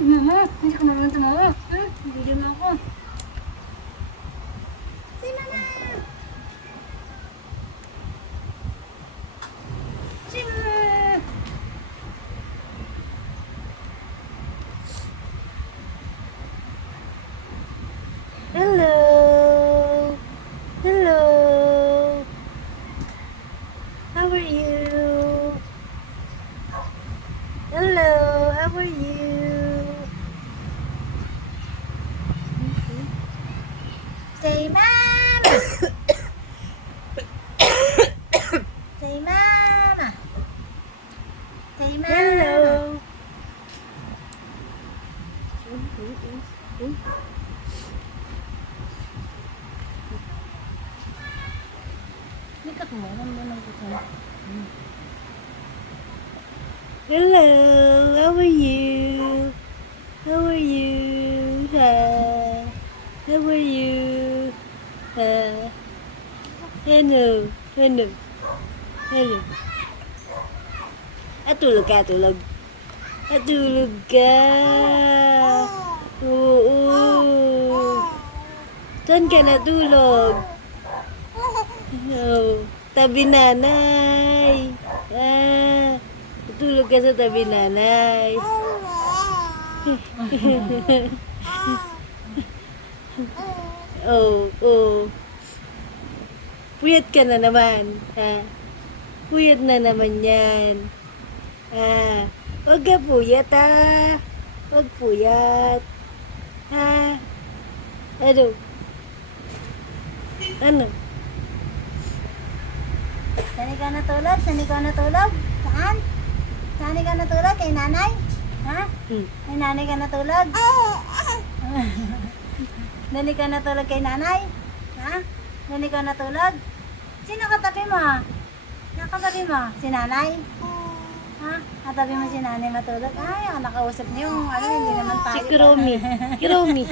Tignan mo. Hindi ka marunong tumawa. Hindi mo ako. Si Mama! Si Mama. Hello! Hello! How are you? Hello! How are you? Say Mama! Say Mama! Say Mama! Hello! Likak mo. Ano ba nang kukuha? Hello, how are you? How are you? How are you? Hello, hello, hello. Tulog ka, tulog. Tulog ka. Oo. Saan ka natulog? Oh, tabi nanay. Tulog ka sa tabi nanay. Oh. Puyat ka na naman. Puyat na naman yan. Huwag ka puyat Huwag puyat. Ano? Ano? Saan ka natulog? Saan ka natulog? Saan? Saan ka natulog? Kay nanay? Ha? Kay nanay ka natulog? Dali ka natulog kay nanay? Ha? Dali ka natulog? Sino katabi mo? Nakatabi mo? Si nanay? Ha? Katabi mo si nanay matulog? Ay, ang nakausap niyo yung hindi naman tayo. Si Kuromi.